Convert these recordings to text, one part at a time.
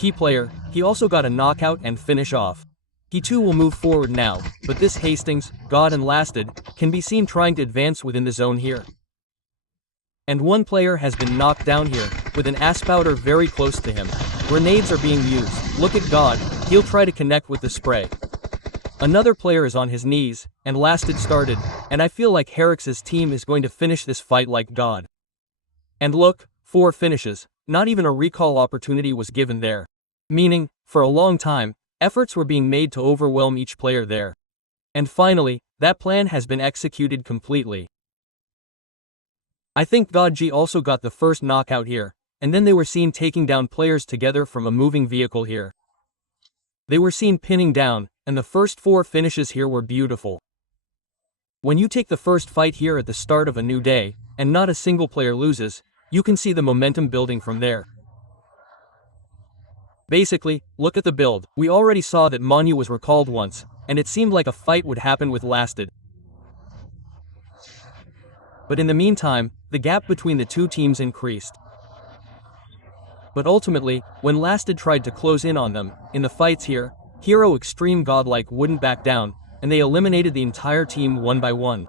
key player, he also got a knockout and finish off. He too will move forward now, but this Hastings, God and Lasted, can be seen trying to advance within the zone here. And one player has been knocked down here, with an Spouwer very close to him. Grenades are being used. Look at God, he'll try to connect with the spray. Another player is on his knees, and Lasted started, and I feel like Herix's team is going to finish this fight like God. And look, 4 finishes, not even a recall opportunity was given there. Meaning, for a long time, efforts were being made to overwhelm each player there. And finally, that plan has been executed completely. I think Godz also got the first knockout here, and then they were seen taking down players together from a moving vehicle here. They were seen pinning down, and the first 4 finishes here were beautiful. When you take the first fight here at the start of a new day, and not a single player loses, you can see the momentum building from there. Basically, look at the build. We already saw that Manu was recalled once, and it seemed like a fight would happen with Lasted. But in the meantime, the gap between the two teams increased. But ultimately, when Lasted tried to close in on them, in the fights here, Hero Extreme Godlike wouldn't back down, and they eliminated the entire team one by one.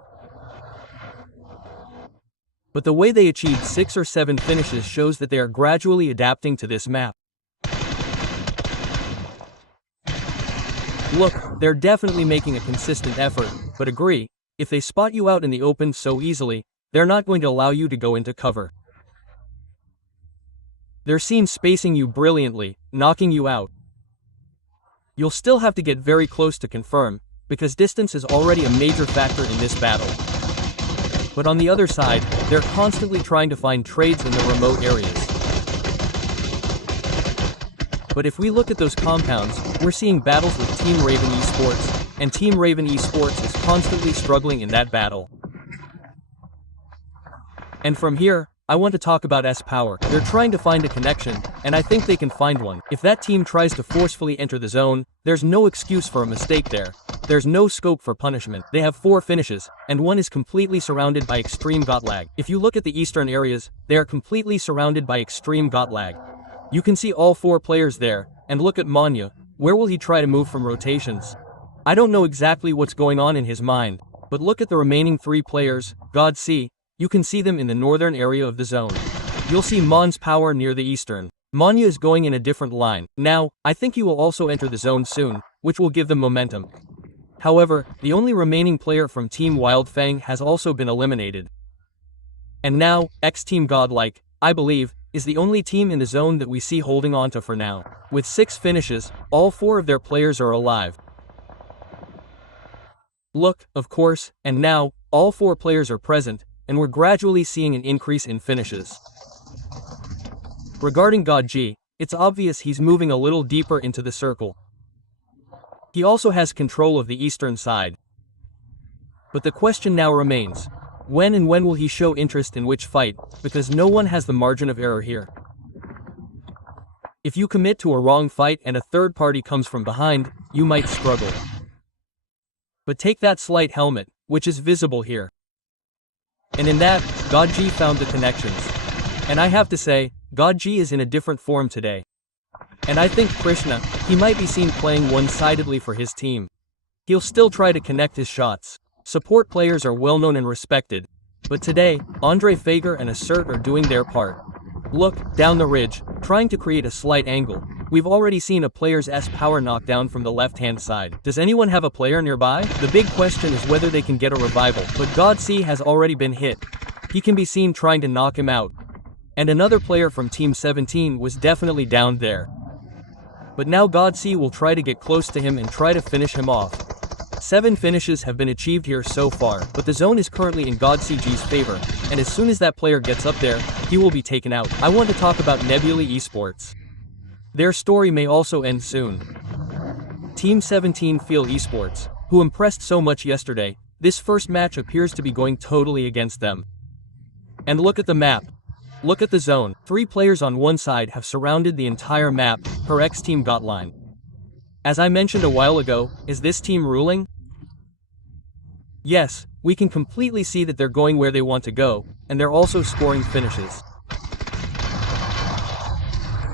But the way they achieved 6 or 7 finishes shows that they are gradually adapting to this map. Look, they're definitely making a consistent effort, but agree, if they spot you out in the open so easily, they're not going to allow you to go into cover. They're seen spacing you brilliantly, knocking you out. You'll still have to get very close to confirm, because distance is already a major factor in this battle. But on the other side, they're constantly trying to find trades in the remote areas. But if we look at those compounds, we're seeing battles with Team Raven Esports, and Team Raven Esports is constantly struggling in that battle. And from here, I want to talk about Spower. They're trying to find a connection, and I think they can find one. If that team tries to forcefully enter the zone, there's no excuse for a mistake there. There's no scope for punishment. They have 4 finishes, and one is completely surrounded by extreme Godlag. If you look at the eastern areas, they are completely surrounded by extreme Godlag. You can see all 4 players there, and look at Manya. Where will he try to move from rotations? I don't know exactly what's going on in his mind, but look at the remaining 3 players, Godz. You can see them in the northern area of the zone. You'll see Mon's power near the eastern. Manya is going in a different line. Now, I think he will also enter the zone soon, which will give them momentum. However, the only remaining player from Team Wildfang has also been eliminated. And now, X-Team Godlike, I believe, is the only team in the zone that we see holding on to for now. With 6 finishes, all 4 of their players are alive. Look, of course, and now, all 4 players are present, and we're gradually seeing an increase in finishes. Regarding Godz, it's obvious he's moving a little deeper into the circle. He also has control of the eastern side. But the question now remains, when will he show interest in which fight, because no one has the margin of error here. If you commit to a wrong fight and a third party comes from behind, you might struggle. But take that slight helmet, which is visible here. And in that, Godz found the connections. And I have to say, Godz is in a different form today. And I think Krishna, he might be seen playing one-sidedly for his team. He'll still try to connect his shots. Support players are well known and respected. But today, Andre Fager and Assert are doing their part. Look, down the ridge, trying to create a slight angle. We've already seen a player's Spower knockdown from the left-hand side. Does anyone have a player nearby? The big question is whether they can get a revival, but Godz has already been hit. He can be seen trying to knock him out. And another player from Team 17 was definitely down there. But now Godz will try to get close to him and try to finish him off. 7 finishes have been achieved here so far, but the zone is currently in Godz's favor, and as soon as that player gets up there, he will be taken out. I want to talk about Nebula Esports. Their story may also end soon. Team 17 Feel Esports, who impressed so much yesterday, this first match appears to be going totally against them. And look at the map. Look at the zone. 3 players on one side have surrounded the entire map, per X-Team Godline. As I mentioned a while ago, is this team ruling? Yes, we can completely see that they're going where they want to go, and they're also scoring finishes.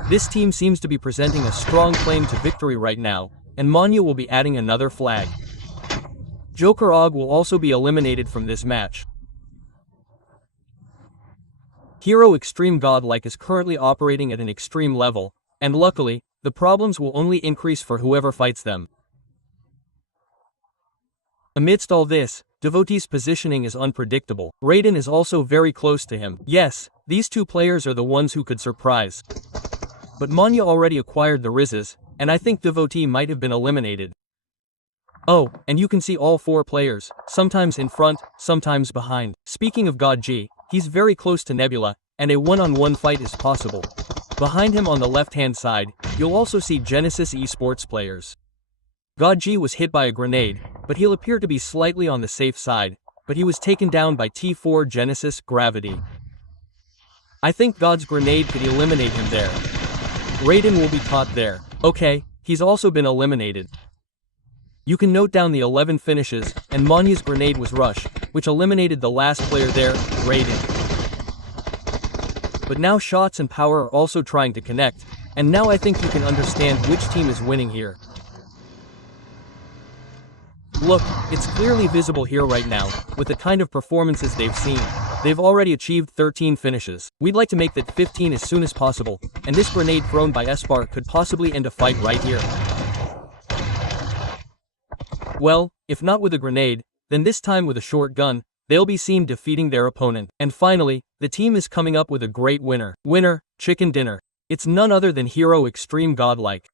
This team seems to be presenting a strong claim to victory right now, and Manya will be adding another flag. Joker Og will also be eliminated from this match. Hero Extreme Godlike is currently operating at an extreme level, and luckily, the problems will only increase for whoever fights them. Amidst all this, Devotee's positioning is unpredictable. Raiden is also very close to him. Yes, these two players are the ones who could surprise. But Manya already acquired the Rizzes, and I think Devotee might have been eliminated. Oh, and you can see all four players, sometimes in front, sometimes behind. Speaking of Godz, he's very close to Nebula, and a one-on-one fight is possible. Behind him on the left-hand side, you'll also see Genesis esports players. Godz was hit by a grenade, but he'll appear to be slightly on the safe side, but he was taken down by T4 Genesis Gravity. I think God's grenade could eliminate him there. Raiden will be caught there. Okay, he's also been eliminated. You can note down the 11 finishes, and Manya's grenade was Rush, which eliminated the last player there, Raiden. But now Shots and Power are also trying to connect, and now I think you can understand which team is winning here. Look, it's clearly visible here right now, with the kind of performances they've seen. They've already achieved 13 finishes. We'd like to make that 15 as soon as possible, and this grenade thrown by Espar could possibly end a fight right here. Well, if not with a grenade, then this time with a short gun, they'll be seen defeating their opponent. And finally, the team is coming up with a great winner. Winner, chicken dinner. It's none other than Hero Extreme Godlike.